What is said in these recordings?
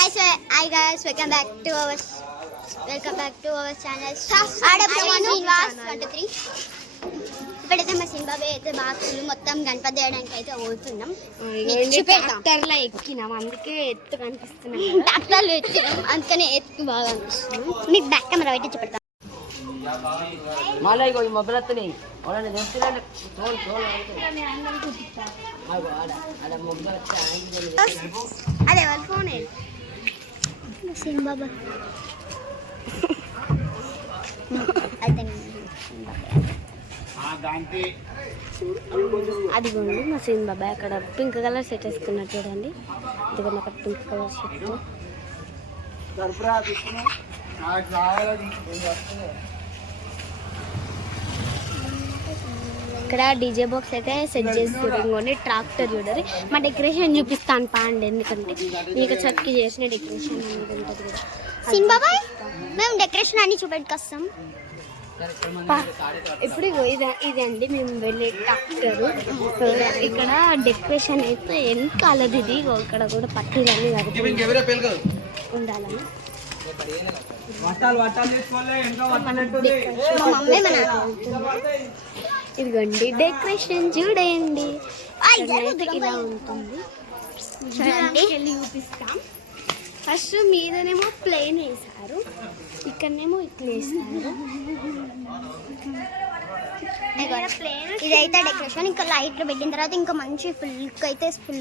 Hi guys, welcome back to our channel. Srinivas 23. ఇప్పుడైతే మా సింబాబే అయితే బాక్సులు మొత్తం గణపతి చేయడానికి అయితే పోతున్నాం. ట్రాక్టర్లో ఎక్కినాం, అందుకే ఎత్తు కనిపిస్తున్నాం. ట్రాక్టర్లో ఎక్కినాం, అందుకనే ఎత్తు బాగా అనిపిస్తున్నాం. మీకు బ్యాక్ కెమెరా పెట్టి చూపెడతాం. అదే వాళ్ళ ఫోన్ సింబాబా అదిగోండి మా సీన్ బాబాయ్ అక్కడ పింక్ కలర్ సెట్ వేసుకున్నాడు చూడండి. ఇదిగోండి అక్కడ పింక్ కలర్ షర్ట్. ఇక్కడ డీజే బాక్స్ అయితే సెట్ చేసి ట్రాక్టర్ చూడండి. మా డెకరేషన్ చూపిస్తాను పాండి, ఎందుకంటే మీకు చక్కి చేసిన డెకరేషన్ అనేది ఉంటుంది కదా. సీన్ బాబాయ్ మేము డెకరేషన్ అన్ని చూపెట్టుకొస్తాం. ఇప్పుడు ఇది అండి మేము వెళ్ళే ట్రాక్టర్. ఇక్కడ డెకరేషన్ అయితే ఎంత అలది, ఇది ఇక్కడ కూడా పట్టీలన్నీ ఉండాలని. ఇదిగోండి డెకరేషన్ చూడండి, ఇలా ఉంటుంది. చూపిస్తాం. ఫస్ట్ మీదనేమో ప్లేన్ వేసారు, ఇక్కడనేమో ఇట్లా వేసారు. ఇదైతే డెకరేషన్. ఇంకా లైట్లు పెట్టిన తర్వాత ఇంకా మంచి ఫుల్ అయితే ఫుల్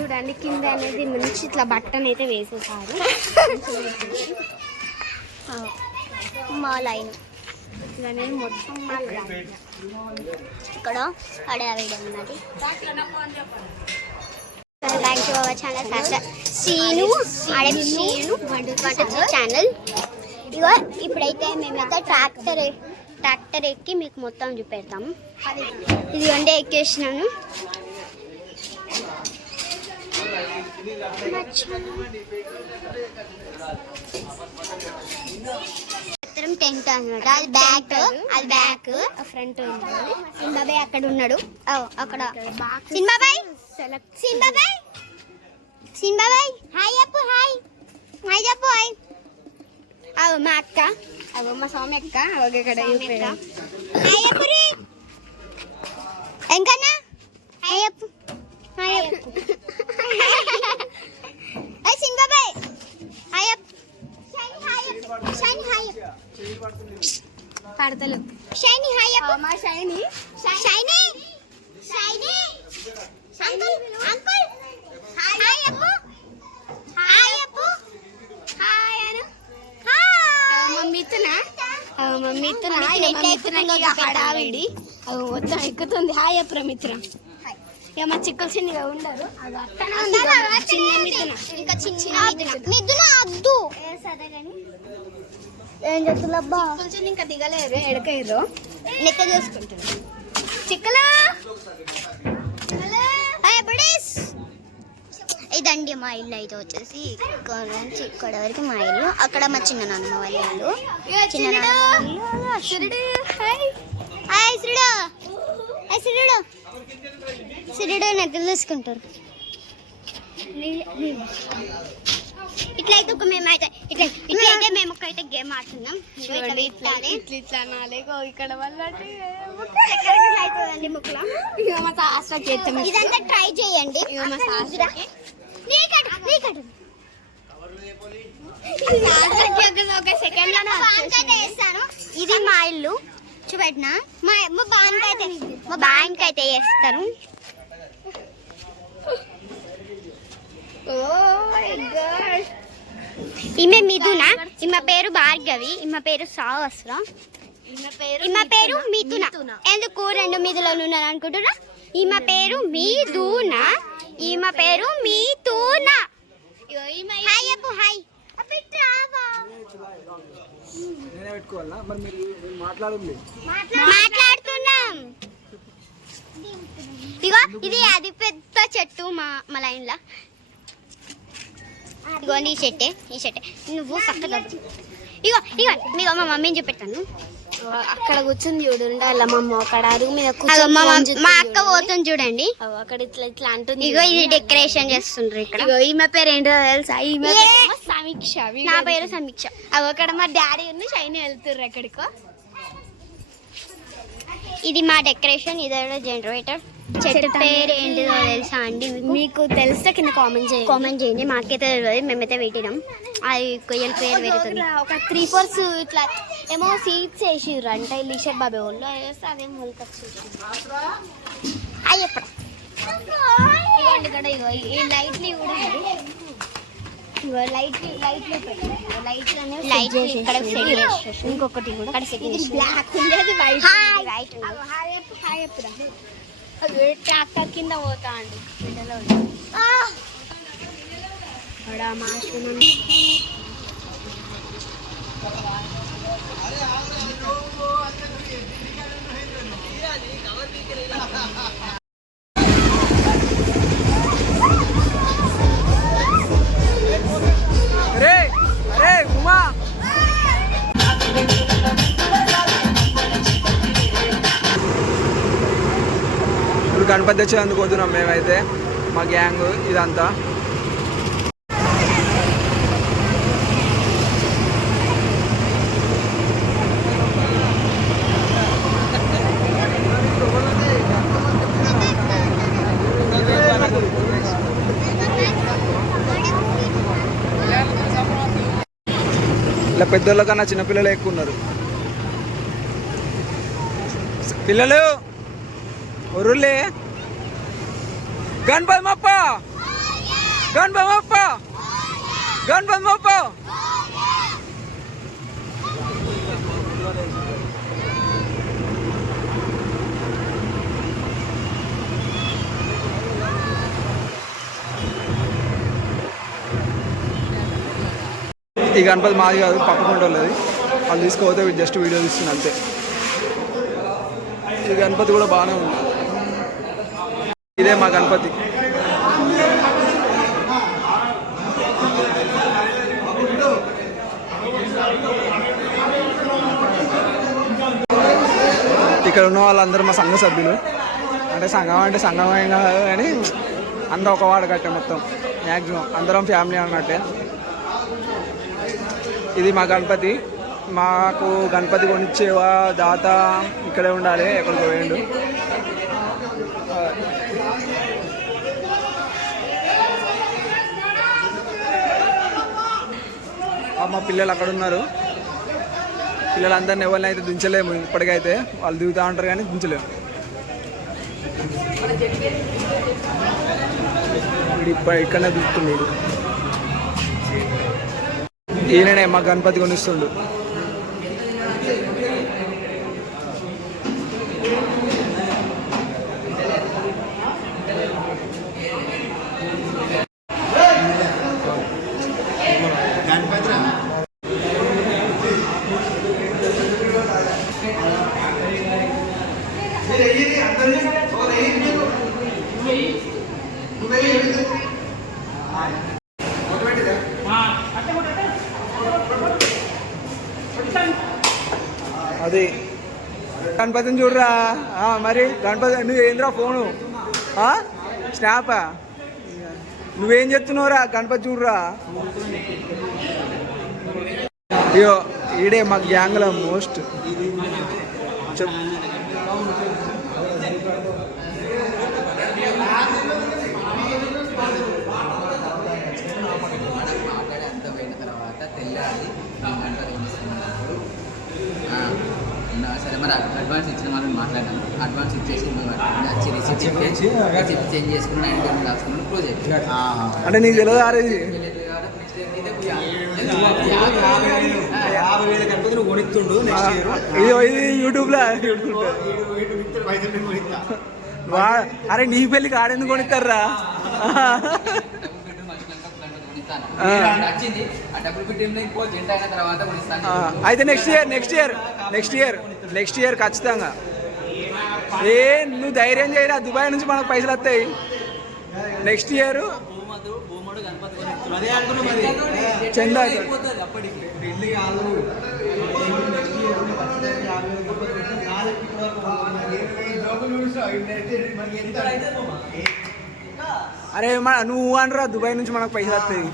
చూడండి. కింద అనేది మంచి ఇట్లా బట్టన్ అయితే వేసేసారు. మా లైన్ మొత్తం ఇక్కడ అడవిడ ఉన్నది. Back to our channel Seenu channel. ఇగో ఇప్పుడైతే మేమైతే ట్రాక్టర్ ఎక్కి మీకు మొత్తం చూపెడతాము. ఇది వండే ఎక్కేసినాను. టెంట్ అనమాట. అది బ్యాక్ ఫ్రంట్ సింబాబాయ్ అక్కడ ఉన్నాడు. అక్కడ సింబాబాయ్ సింబాబాయ్ హాయ్ చెప్పు. హాయ్ చెప్పు. హాయ్ మా అక్క, మా స్వామి అక్క. ఇక్కడ హాయ్ చెప్పు రీ ఎంకన్నా. హాయ్ చెప్పు. సింబాబాయ్ హాయ్ చెప్పు. షైనీ హాయ్ పడతలు. షైనీ హాయ్ చెప్పు. మా షైనీ అంకుల్ హాయ్ చెప్పు. మిత్ర హడావిడి మొత్తం ఎక్కుతుంది. హాయ్ అప్ర మిత్ర. ఇక మా చిక్కులు చిన్నగా ఉండరు. ఏం చెప్తులబ్బా, ఇంకా దిగలేరు, ఎడకయ్యారు. లెక్క చూసుకుంటున్నారు చిక్కలు. ఇదండి మా ఇల్లు అయితే వచ్చేసి ఇక్కడ నుంచి ఇక్కడ వరకు మా ఇల్లు. అక్కడ మా చిన్న నాన్నమ్మ వాళ్ళ ఇల్లు. సిరుడు నెక్కలు చూసుకుంటారు. ఇట్లయితే మేమైతే ఇట్లయితే మేము ఒకైతే గేమ్ ఆడుతున్నాం. ఇక్కడ వల్ల ముక్కలో ఇదంతా ఇదంతా ట్రై చేయండి. ఇది మా ఇల్లు చూపెట్టినా. మా బ్యాంక్ అయితే వేస్తారు. ఈమె మిథున, ఈమె పేరు భార్గవి, ఈమె పేరు సహస్ర, ఈమె పేరు మిథున. ఎందుకు రెండు మిథులను ఉన్నారు అనుకుంటున్నా? ఈమె పేరు మిథున, ఈమె పేరు మిథున. హాయ్ చెప్పు. హాయ్ మాట్లాడుతున్నాం. ఇగో ఇది అది పెద్ద చెట్టు మా లైన్ లా. ఇగో ఈ చెట్టే నువ్వు పక్కగా. ఇగో మీకు మా మమ్మీని చూపెట్టాను. అక్కడ కూర్చుంది చూడు ఉండాల మా అమ్మ అక్కడ అరుగు మీద మా అక్క పోతుంది చూడండి. అక్కడ ఇట్లా ఇట్లా అంటుంది. ఇగో ఇది డెకరేషన్ చేస్తుండ్రు ఇక్కడ. ఇగో ఈమె పేరు ఏంటో తెలుసా? ఈమె సమీక్ష. నా పేరు సమీక్ష. అక్కడ మా డాడీ ఉన్న షైని వెళ్తుర్రు ఎక్కడికో. ఇది మా డెకరేషన్. ఇదే జనరేటర్. చెట్టు పేరు ఏంటిదో తెలుసా అండి మీకు తెలిస్తే కింద కామెంట్ చేయండి. మాకైతే తెలియదు, మేమైతే పెట్టినాం. అది కొయ్యల పేరు పెరుగుతుంది. ఒక 3-4 ఇట్లా ఏమో సీడ్స్ వేసిర్రు అంటే లీషర్ బాబే వాళ్ళు వేస్తే అదేం మొలకొచ్చేసి అయ్యప్పుడు ఇవ్వండి ఇక్కడ. ఇగో ఈ లైట్లు కూడా ఇంకొకటి కూడా బ్లాక్ ఉండేది వైట్ ట్రాక్టర్ కింద పోతా అండి పిల్లలు. ఇప్పుడు గణపతి తెచ్చేందుకు పోతున్నాం మేమైతే, మా గ్యాంగ్ ఇదంతా. ఇలా పెద్దోళ్ళ కన్నా చిన్నపిల్లలు ఎక్కువ ఉన్నారు. పిల్లలు ఒరులే గణపతి మొప్ప, గణపతి మొప్ప, గణపతి మొప్ప. ఈ గణపతి మాది కాదు, పక్కకుండా వాళ్ళది. వాళ్ళు తీసుకుపోతే జస్ట్ వీడియో తీస్తుంది అంతే. ఈ గణపతి కూడా బాగానే ఉంది. ఇదే మా గణపతి. ఇక్కడ ఉన్న వాళ్ళందరూ మా సంఘ సభ్యులు. అంటే సంఘం ఏం కాదు కానీ అందరూ ఒక వాడు కట్టే మొత్తం మ్యాక్సిమం అందరం ఫ్యామిలీ అన్నట్టే. ఇది మా గణపతి. మాకు గణపతి కొనిచ్చేవా దాత ఇక్కడే ఉండాలి, ఎక్కడికి పోయిండు. మా పిల్లలు అక్కడ ఉన్నారు. పిల్లలందరినీ ఎవరిని అయితే దించలేము ఇప్పటికైతే. వాళ్ళు దిగుతూ ఉంటారు కానీ దించలేము. ఇక్కడనే దిగుతున్నాడు. ఈయననే మా గణపతి కొనిస్తుండు. అది గణపతిని చూడరా. మరి గణపతి నువ్వు ఏంద్రా ఫోను స్నాపా? నువ్వేం చెప్తున్నావురా? గణపతి చూడరా. అయ్యో ఈడే మా గ్యాంగ్లో మోస్ట్ చెప్. సరే మరి అడ్వాన్స్ ఇచ్చిన వాళ్ళని మాట్లాడాను. అడ్వాన్స్ ఇచ్చేసి వచ్చి రిసిప్ట్ చేంజ్ చేసుకున్నాను, రాసుకున్నాను, క్లోజ్ అయిపోయింది. అంటే నీకు తెలియదు ఆరేది ఇది యూట్యూబ్లో. అరే నీ పెళ్ళికి ఆడేందుకు కొనిస్తారా? అయితే నెక్స్ట్ ఇయర్ ఖచ్చితంగా. నువ్వు ధైర్యం చేయరా, దుబాయ్ నుంచి మనకు పైసలు వస్తాయి. నెక్స్ట్ ఇయర్ చందా అరే నువ్వు అనరా దుబాయ్ నుంచి మనకు పైసలు వస్తాయి.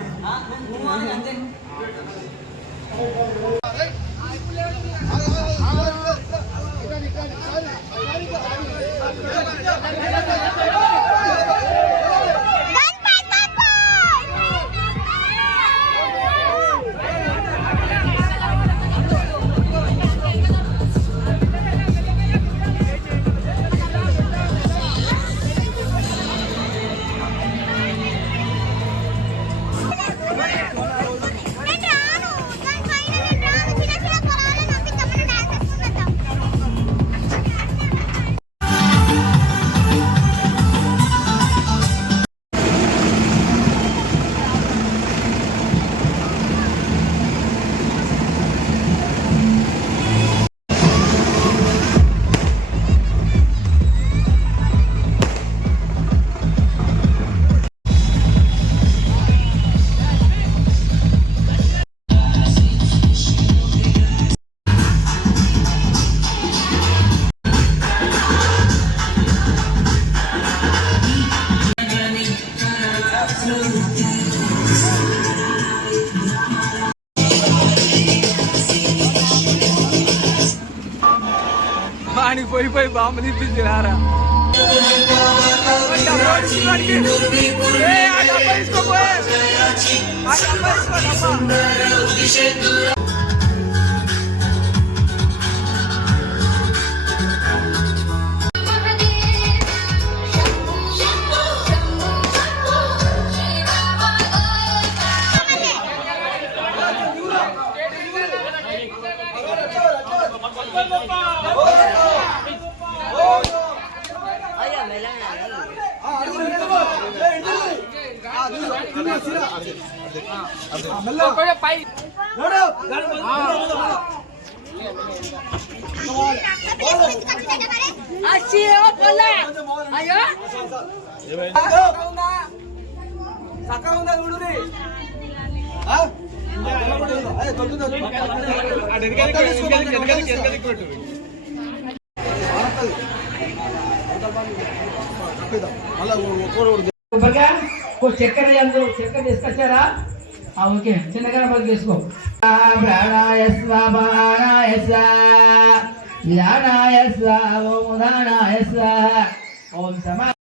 వాడికి పోయి బాంబు తిప్పించి రారా. చక్కెర తీసుకొచ్చారా? ఓకే, చిన్నగా పని చేసుకో. ప్రాణాయ స్వాహాయ స్వాహ, ధ్యానాయ స్వాహ, ఓం ఉదానాయ స్వాహ, ఓం సమా